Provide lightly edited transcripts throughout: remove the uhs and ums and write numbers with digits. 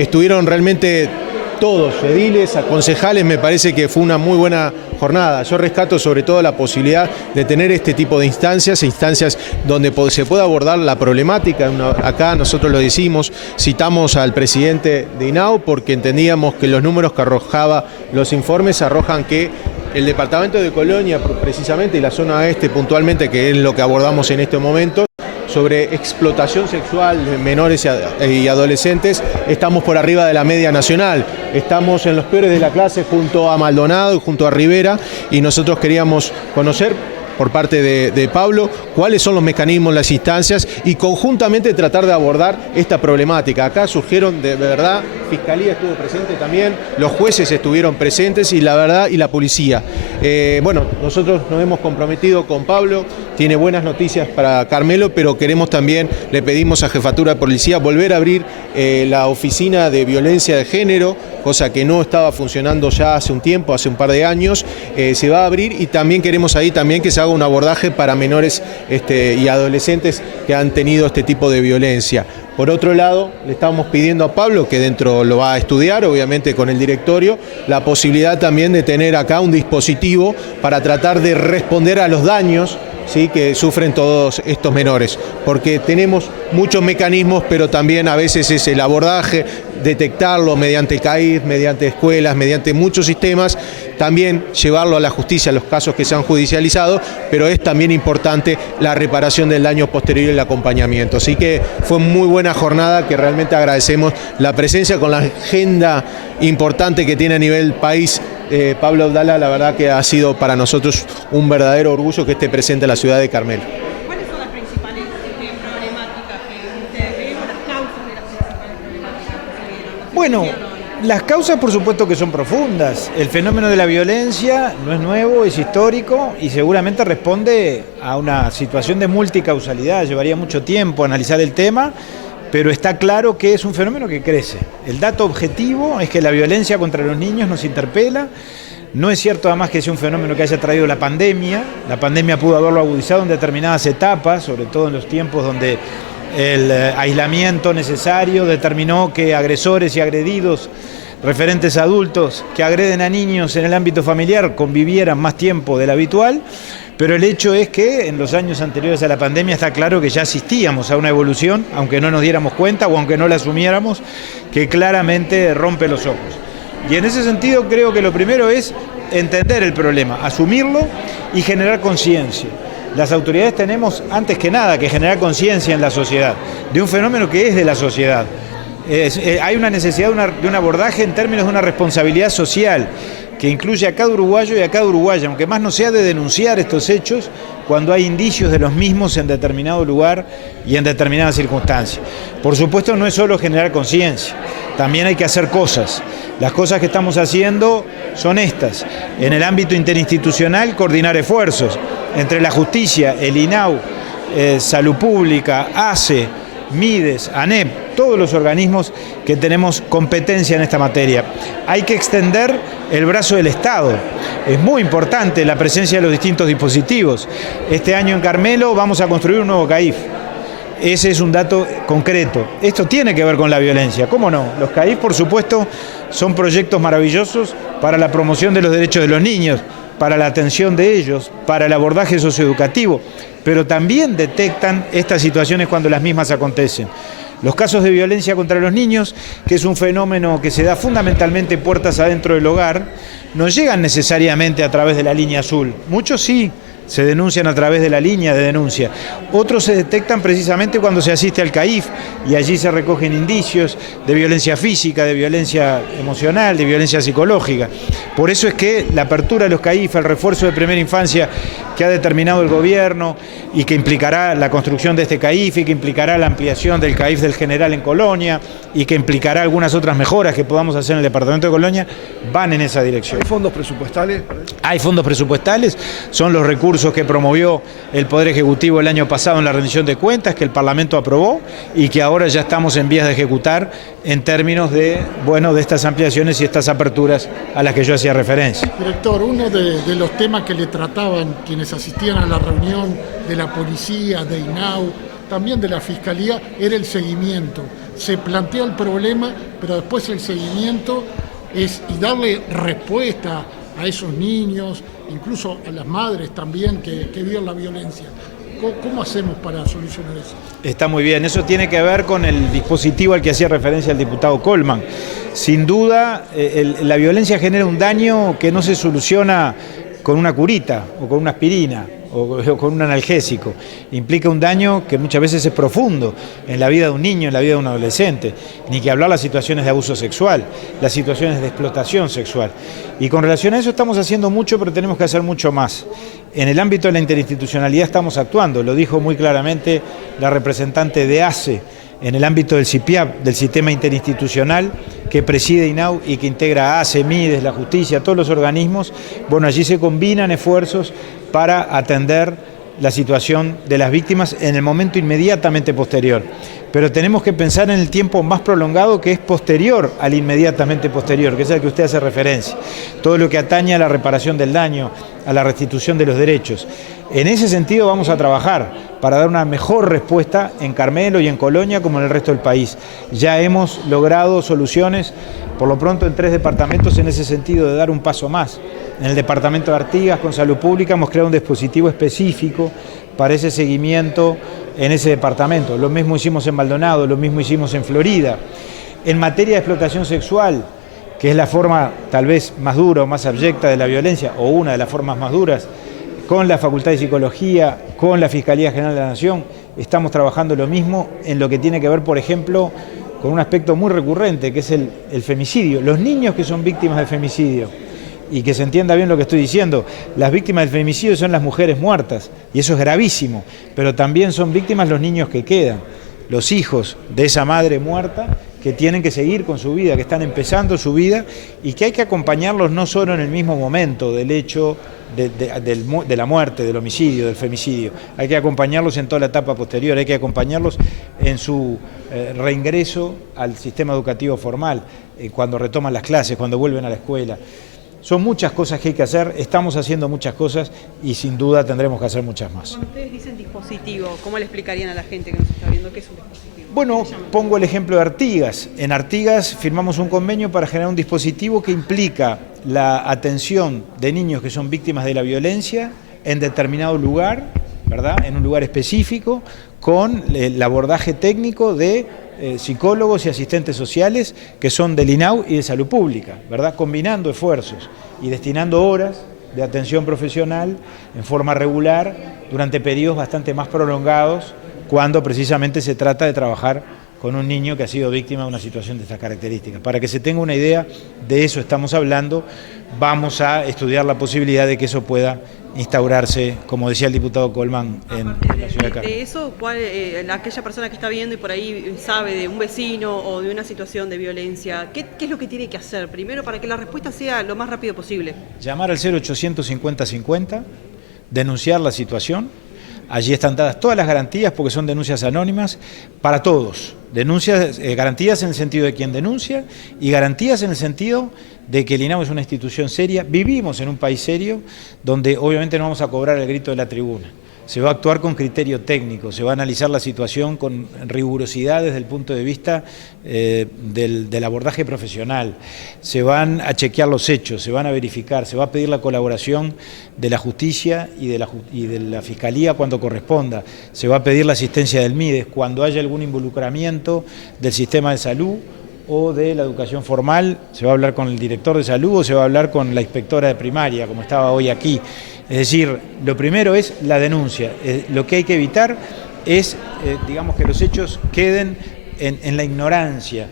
estuvieron realmente todos, ediles, concejales, me parece que fue una muy buena jornada. Yo rescato sobre todo la posibilidad de tener este tipo de instancias donde se pueda abordar la problemática. Acá nosotros lo decimos, citamos al presidente de INAU porque entendíamos que los números que arrojaba los informes arrojan que el departamento de Colonia, precisamente, y la zona este puntualmente, que es lo que abordamos en este momento, sobre explotación sexual de menores y adolescentes, estamos por arriba de la media nacional. Estamos en los peores de la clase junto a Maldonado y junto a Rivera, y nosotros queríamos conocer por parte de Pablo cuáles son los mecanismos, las instancias, y conjuntamente tratar de abordar esta problemática. Acá surgieron de verdad, Fiscalía estuvo presente también, los jueces estuvieron presentes y la verdad, y la policía. Bueno, nosotros nos hemos comprometido con Pablo, tiene buenas noticias para Carmelo, pero queremos también, le pedimos a Jefatura de Policía volver a abrir la oficina de violencia de género, cosa que no estaba funcionando ya hace un tiempo, hace un par de años, se va a abrir, y también queremos ahí también que se haga un abordaje para menores y adolescentes que han tenido este tipo de violencia. Por otro lado, le estamos pidiendo a Pablo, que dentro lo va a estudiar, obviamente con el directorio, la posibilidad también de tener acá un dispositivo para tratar de responder a los daños, ¿sí?, que sufren todos estos menores, porque tenemos muchos mecanismos, pero también a veces es el abordaje, detectarlo mediante el CAIF, mediante escuelas, mediante muchos sistemas, también llevarlo a la justicia, los casos que se han judicializado, pero es también importante la reparación del daño posterior y el acompañamiento. Así que fue muy buena jornada, que realmente agradecemos la presencia con la agenda importante que tiene a nivel país. Pablo Abdala, la verdad que ha sido para nosotros un verdadero orgullo que esté presente en la ciudad de Carmelo. ¿Cuáles son las principales problemáticas que ustedes ven, o las causas de las principales problemáticas que se vieron? Bueno, las causas por supuesto que son profundas. El fenómeno de la violencia no es nuevo, es histórico y seguramente responde a una situación de multicausalidad. Llevaría mucho tiempo analizar el tema, pero está claro que es un fenómeno que crece. El dato objetivo es que la violencia contra los niños nos interpela. No es cierto además que sea un fenómeno que haya traído la pandemia. La pandemia pudo haberlo agudizado en determinadas etapas, sobre todo en los tiempos donde el aislamiento necesario determinó que agresores y agredidos, referentes adultos que agreden a niños en el ámbito familiar, convivieran más tiempo del habitual. Pero el hecho es que en los años anteriores a la pandemia está claro que ya asistíamos a una evolución, aunque no nos diéramos cuenta o aunque no la asumiéramos, que claramente rompe los ojos. Y en ese sentido creo que lo primero es entender el problema, asumirlo y generar conciencia. Las autoridades tenemos, antes que nada, que generar conciencia en la sociedad, de un fenómeno que es de la sociedad. Hay una necesidad de un abordaje en términos de una responsabilidad social, que incluye a cada uruguayo y a cada uruguaya, aunque más no sea de denunciar estos hechos cuando hay indicios de los mismos en determinado lugar y en determinadas circunstancias. Por supuesto, no es solo generar conciencia, también hay que hacer cosas. Las cosas que estamos haciendo son estas. En el ámbito interinstitucional, coordinar esfuerzos entre la justicia, el INAU, Salud Pública, ACE, MIDES, ANEP, todos los organismos que tenemos competencia en esta materia. Hay que extender el brazo del Estado. Es muy importante la presencia de los distintos dispositivos. Este año en Carmelo vamos a construir un nuevo CAIF. Ese es un dato concreto. Esto tiene que ver con la violencia, ¿cómo no? Los CAIF, por supuesto, son proyectos maravillosos para la promoción de los derechos de los niños, para la atención de ellos, para el abordaje socioeducativo, pero también detectan estas situaciones cuando las mismas acontecen. Los casos de violencia contra los niños, que es un fenómeno que se da fundamentalmente puertas adentro del hogar, no llegan necesariamente a través de la línea azul. Muchos sí se denuncian a través de la línea de denuncia. Otros se detectan precisamente cuando se asiste al CAIF y allí se recogen indicios de violencia física, de violencia emocional, de violencia psicológica. Por eso es que la apertura de los CAIF, el refuerzo de primera infancia que ha determinado el gobierno y que implicará la construcción de este CAIF y que implicará la ampliación del CAIF del General en Colonia y que implicará algunas otras mejoras que podamos hacer en el departamento de Colonia, van en esa dirección. ¿Hay fondos presupuestales? Hay fondos presupuestales, son los recursos que promovió el Poder Ejecutivo el año pasado en la rendición de cuentas, que el Parlamento aprobó y que ahora ya estamos en vías de ejecutar en términos de, bueno, de estas ampliaciones y estas aperturas a las que yo hacía referencia. Director, uno de los temas que le trataban quienes asistían a la reunión de la policía, de INAU, también de la Fiscalía era el seguimiento. Se plantea el problema, pero después el seguimiento y darle respuesta a esos niños, incluso a las madres también que viven la violencia. ¿Cómo hacemos para solucionar eso? Está muy bien, eso tiene que ver con el dispositivo al que hacía referencia el diputado Colman. Sin duda, la violencia genera un daño que no se soluciona con una curita o con una aspirina o con un analgésico. Implica un daño que muchas veces es profundo en la vida de un niño, en la vida de un adolescente. Ni que hablar las situaciones de abuso sexual, las situaciones de explotación sexual. Y con relación a eso estamos haciendo mucho, pero tenemos que hacer mucho más. En el ámbito de la interinstitucionalidad estamos actuando, lo dijo muy claramente la representante de ACE, en el ámbito del CIPIAP, del Sistema Interinstitucional, que preside INAU y que integra a ACE, MIDES, la justicia, todos los organismos. Bueno, allí se combinan esfuerzos para atender la situación de las víctimas en el momento inmediatamente posterior. Pero tenemos que pensar en el tiempo más prolongado, que es posterior al inmediatamente posterior, que es al que usted hace referencia. Todo lo que atañe a la reparación del daño, a la restitución de los derechos. En ese sentido vamos a trabajar para dar una mejor respuesta en Carmelo y en Colonia como en el resto del país. Ya hemos logrado soluciones, por lo pronto en 3 departamentos, en ese sentido de dar un paso más. En el departamento de Artigas, con Salud Pública, hemos creado un dispositivo específico para ese seguimiento en ese departamento. Lo mismo hicimos en Maldonado, lo mismo hicimos en Florida. En materia de explotación sexual, que es la forma tal vez más dura o más abyecta de la violencia, o una de las formas más duras, con la Facultad de Psicología, con la Fiscalía General de la Nación, estamos trabajando lo mismo en lo que tiene que ver, por ejemplo, con un aspecto muy recurrente, que es el femicidio. Los niños que son víctimas de femicidio, y que se entienda bien lo que estoy diciendo, las víctimas del femicidio son las mujeres muertas, y eso es gravísimo, pero también son víctimas los niños que quedan, los hijos de esa madre muerta, que tienen que seguir con su vida, que están empezando su vida, y que hay que acompañarlos no solo en el mismo momento del hecho de la muerte, del homicidio, del femicidio, hay que acompañarlos en toda la etapa posterior, hay que acompañarlos en su reingreso al sistema educativo formal, cuando retoman las clases, cuando vuelven a la escuela. Son muchas cosas que hay que hacer, estamos haciendo muchas cosas y sin duda tendremos que hacer muchas más. Cuando ustedes dicen dispositivo, ¿cómo le explicarían a la gente que nos está viendo qué es un dispositivo? Bueno, pongo el ejemplo de Artigas. En Artigas firmamos un convenio para generar un dispositivo que implica la atención de niños que son víctimas de la violencia en determinado lugar, ¿verdad? En un lugar específico, con el abordaje técnico de psicólogos y asistentes sociales que son del INAU y de Salud Pública, ¿verdad? Combinando esfuerzos y destinando horas de atención profesional en forma regular durante periodos bastante más prolongados, cuando precisamente se trata de trabajar con un niño que ha sido víctima de una situación de estas características. Para que se tenga una idea, de eso estamos hablando, vamos a estudiar la posibilidad de que eso pueda instaurarse, como decía el diputado Colman, en la ciudad de Carmen. De eso, aquella persona que está viendo y por ahí sabe de un vecino o de una situación de violencia, ¿qué es lo que tiene que hacer primero para que la respuesta sea lo más rápido posible? Llamar al 0800 50 50, denunciar la situación. Allí están dadas todas las garantías porque son denuncias anónimas para todos. Garantías en el sentido de quien denuncia y garantías en el sentido de que el INAU es una institución seria. Vivimos en un país serio donde obviamente no vamos a cobrar el grito de la tribuna. Se va a actuar con criterio técnico, se va a analizar la situación con rigurosidad desde el punto de vista del abordaje profesional. Se van a chequear los hechos, se van a verificar, se va a pedir la colaboración de la justicia y de la fiscalía cuando corresponda. Se va a pedir la asistencia del MIDES cuando haya algún involucramiento del sistema de salud o de la educación formal. Se va a hablar con el director de salud o se va a hablar con la inspectora de primaria, como estaba hoy aquí. Es decir, lo primero es la denuncia. Lo que hay que evitar es, digamos, que los hechos queden en la ignorancia,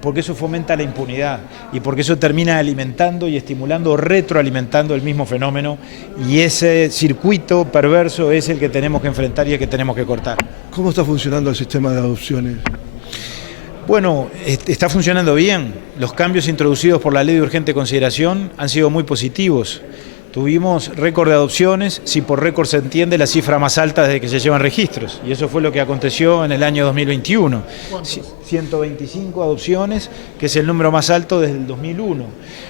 porque eso fomenta la impunidad y porque eso termina alimentando y estimulando o retroalimentando el mismo fenómeno, y ese circuito perverso es el que tenemos que enfrentar y el que tenemos que cortar. ¿Cómo está funcionando el sistema de adopciones? Bueno, está funcionando bien. Los cambios introducidos por la Ley de Urgente Consideración han sido muy positivos. Tuvimos récord de adopciones, si por récord se entiende la cifra más alta desde que se llevan registros, y eso fue lo que aconteció en el año 2021. 125 adopciones, que es el número más alto desde el 2001.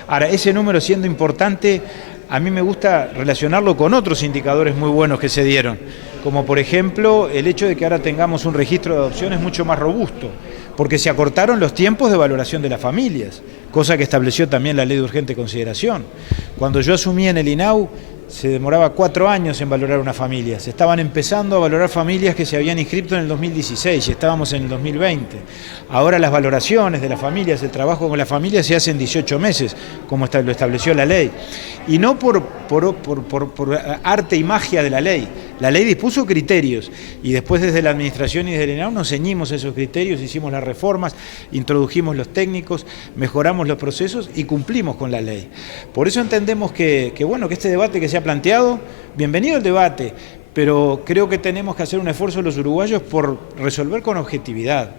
Ahora, ese número siendo importante, a mí me gusta relacionarlo con otros indicadores muy buenos que se dieron, como por ejemplo el hecho de que ahora tengamos un registro de adopciones mucho más robusto, porque se acortaron los tiempos de valoración de las familias, cosa que estableció también la Ley de Urgente Consideración. Cuando yo asumí en el INAU, se demoraba 4 años en valorar una familia. Se estaban empezando a valorar familias que se habían inscrito en el 2016 y estábamos en el 2020. Ahora las valoraciones de las familias, el trabajo con las familias se hace en 18 meses, como lo estableció la ley. Y no por arte y magia de la ley. La ley dispuso criterios y después desde la Administración y desde el INAU nos ceñimos a esos criterios, hicimos las reformas, introdujimos los técnicos, mejoramos los procesos y cumplimos con la ley. Por eso entendemos que este debate que se ha planteado, bienvenido el debate, pero creo que tenemos que hacer un esfuerzo los uruguayos por resolver con objetividad,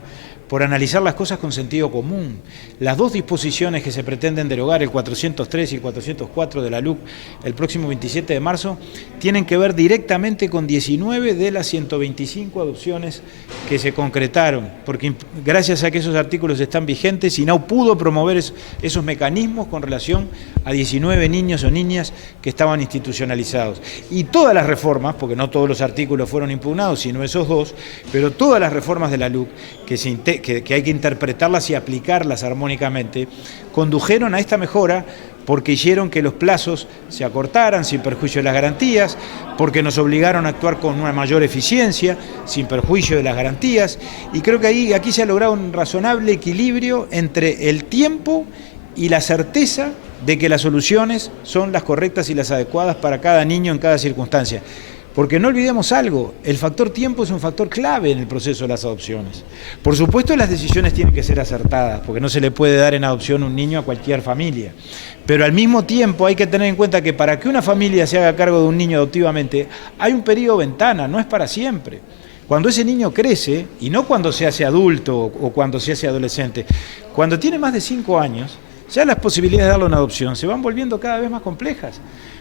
por analizar las cosas con sentido común. Las 2 disposiciones que se pretenden derogar, el 403 y el 404 de la LUC, el próximo 27 de marzo, tienen que ver directamente con 19 de las 125 adopciones que se concretaron, porque gracias a que esos artículos están vigentes, INAU pudo promover esos mecanismos con relación a 19 niños o niñas que estaban institucionalizados. Y todas las reformas, porque no todos los artículos fueron impugnados, sino esos 2, pero todas las reformas de la LUC que hay que interpretarlas y aplicarlas armónicamente, condujeron a esta mejora porque hicieron que los plazos se acortaran sin perjuicio de las garantías, porque nos obligaron a actuar con una mayor eficiencia, sin perjuicio de las garantías, y creo que aquí se ha logrado un razonable equilibrio entre el tiempo y la certeza de que las soluciones son las correctas y las adecuadas para cada niño en cada circunstancia. Porque no olvidemos algo, el factor tiempo es un factor clave en el proceso de las adopciones. Por supuesto las decisiones tienen que ser acertadas, porque no se le puede dar en adopción un niño a cualquier familia. Pero al mismo tiempo hay que tener en cuenta que para que una familia se haga cargo de un niño adoptivamente, hay un periodo ventana, no es para siempre. Cuando ese niño crece, y no cuando se hace adulto o cuando se hace adolescente, cuando tiene más de 5 años, ya las posibilidades de darlo en adopción se van volviendo cada vez más complejas.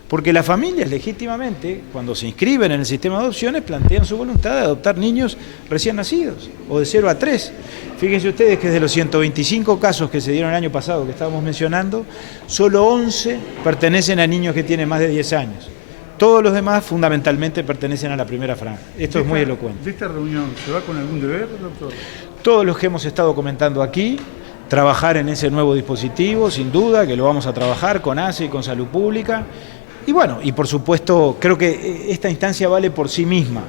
Porque las familias legítimamente, cuando se inscriben en el sistema de adopciones, plantean su voluntad de adoptar niños recién nacidos, o de 0 a 3. Fíjense ustedes que de los 125 casos que se dieron el año pasado, que estábamos mencionando, solo 11 pertenecen a niños que tienen más de 10 años. Todos los demás fundamentalmente pertenecen a la primera franja. Esto es muy elocuente. ¿De esta reunión se va con algún deber, doctor? Todos los que hemos estado comentando aquí, trabajar en ese nuevo dispositivo, sin duda, que lo vamos a trabajar con ACE y con Salud Pública. Y bueno, y por supuesto, creo que esta instancia vale por sí misma,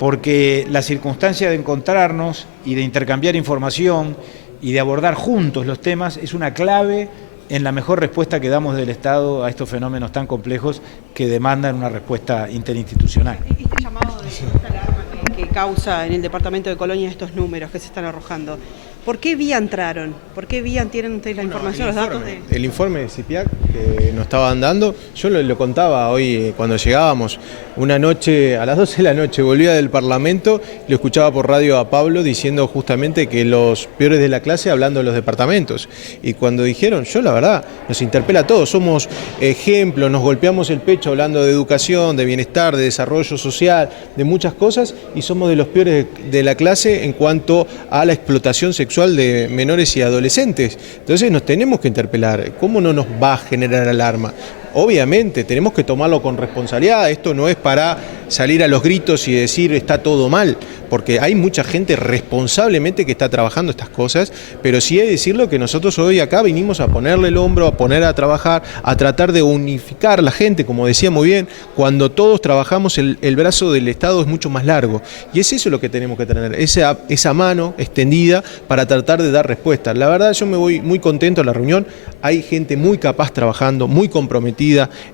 porque la circunstancia de encontrarnos y de intercambiar información y de abordar juntos los temas es una clave en la mejor respuesta que damos del Estado a estos fenómenos tan complejos que demandan una respuesta interinstitucional. Este llamado de esta alarma que causa en el departamento de Colonia estos números que se están arrojando, ¿por qué vía entraron? ¿Por qué vía tienen ustedes la información, los datos de...? El informe de CIPIAC que nos estaban dando, yo lo contaba hoy cuando llegábamos, una noche, a las 12 de la noche, volvía del Parlamento, lo escuchaba por radio a Pablo diciendo justamente que los peores de la clase hablando de los departamentos. Y cuando dijeron, yo la verdad, nos interpela a todos, somos ejemplo, nos golpeamos el pecho hablando de educación, de bienestar, de desarrollo social, de muchas cosas, y somos de los peores de la clase en cuanto a la explotación sexual de menores y adolescentes. Entonces nos tenemos que interpelar. ¿Cómo no nos va a generar alarma? Obviamente tenemos que tomarlo con responsabilidad, esto no es para salir a los gritos y decir está todo mal, porque hay mucha gente responsablemente que está trabajando estas cosas, pero sí hay que decirlo que nosotros hoy acá vinimos a ponerle el hombro, a poner a trabajar, a tratar de unificar la gente, como decía muy bien, cuando todos trabajamos el brazo del Estado es mucho más largo, y es eso lo que tenemos que tener, esa mano extendida para tratar de dar respuesta. La verdad yo me voy muy contento a la reunión, hay gente muy capaz trabajando, muy comprometida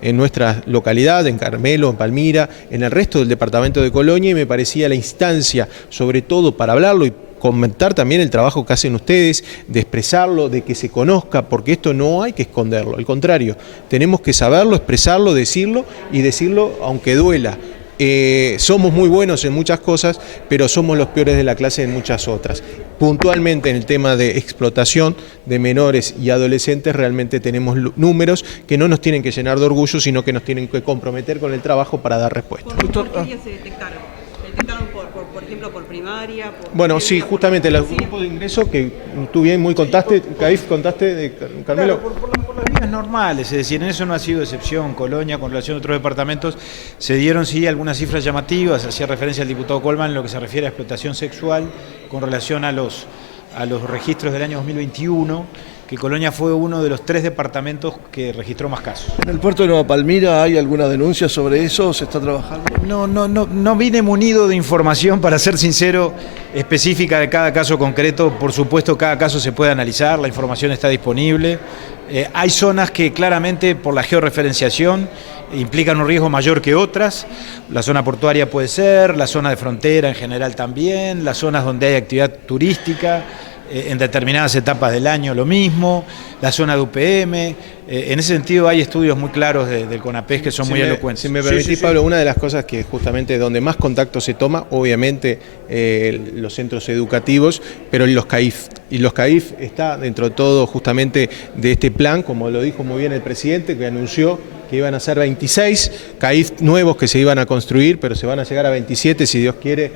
en nuestra localidad, en Carmelo, en Palmira, en el resto del departamento de Colonia, y me parecía la instancia, sobre todo para hablarlo y comentar también el trabajo que hacen ustedes, de expresarlo, de que se conozca, porque esto no hay que esconderlo, al contrario, tenemos que saberlo, expresarlo, decirlo y decirlo aunque duela. Somos muy buenos en muchas cosas, pero somos los peores de la clase en muchas otras. Puntualmente en el tema de explotación de menores y adolescentes realmente tenemos números que no nos tienen que llenar de orgullo, sino que nos tienen que comprometer con el trabajo para dar respuesta. ¿Por qué días se detectaron? ¿Se detectaron por ejemplo, por primaria? Bueno, sí, justamente los grupos de ingreso que tú bien muy contaste, Caif, contaste de Carmelo. Claro, por Por las vías normales, es decir, en eso no ha sido excepción. Colonia, con relación a otros departamentos, se dieron sí algunas cifras llamativas, hacía referencia al diputado Colman en lo que se refiere a explotación sexual con relación a los registros del año 2021, que Colonia fue uno de los 3 departamentos que registró más casos. ¿En el puerto de Nueva Palmira hay alguna denuncia sobre eso? ¿Se está trabajando? No vine munido de información, para ser sincero, específica de cada caso concreto. Por supuesto, cada caso se puede analizar, la información está disponible. Hay zonas que claramente por la georreferenciación implican un riesgo mayor que otras. La zona portuaria puede ser, la zona de frontera en general también, las zonas donde hay actividad turística, en determinadas etapas del año lo mismo, la zona de UPM. En ese sentido hay estudios muy claros del CONAPES que son muy elocuentes. Si me permitís, sí. Pablo, una de las cosas que justamente donde más contacto se toma, obviamente los centros educativos, pero los CAIF. Y los CAIF está dentro de todo justamente de este plan, como lo dijo muy bien el presidente, que anunció que iban a ser 26 CAIF nuevos que se iban a construir, pero se van a llegar a 27, si Dios quiere,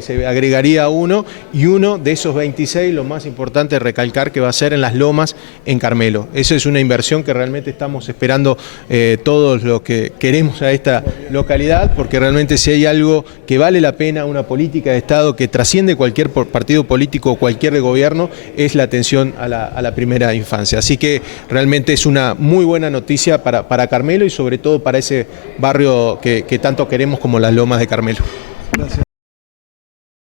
se agregaría uno, y uno de esos 26, lo más importante es recalcar que va a ser en Las Lomas, en Carmelo. Esa es una inversión que realmente estamos esperando todos los que queremos a esta localidad, porque realmente si hay algo que vale la pena, una política de Estado que trasciende cualquier partido político o cualquier gobierno, es la atención a la primera infancia. Así que realmente es una muy buena noticia para Carmelo y sobre todo para ese barrio que tanto queremos como Las Lomas de Carmelo. Gracias.